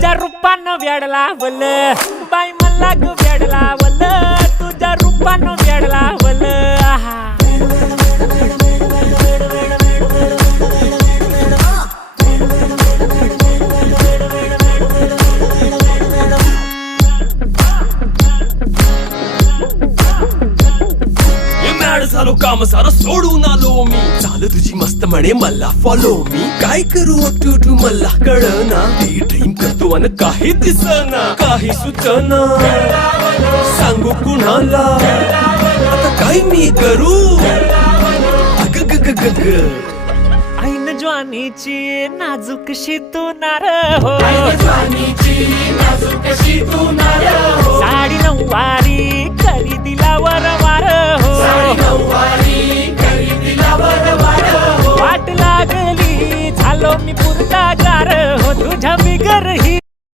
तुझ्या रूपानं वेड लावल बाई मला ग वेड लावल तुझ्या रूपानं वेड लावल आहा झालो काम सारं सोडून आलो मी चाल तुझी मस्त म्हणे मला फॉलो मी काय करू टू मला कळना ती ड्रीम करतो अन काही दिसना काही सुचना सांगू कुणाला आता काय मी करू अग ग ग ग ग ऐन ज्वानीची नाजूकशी तू नार हो साडी नऊवारी करी दिला वरवार हो वाट लागली झालो मी पुरता गार हो तुझ्या बिगर ही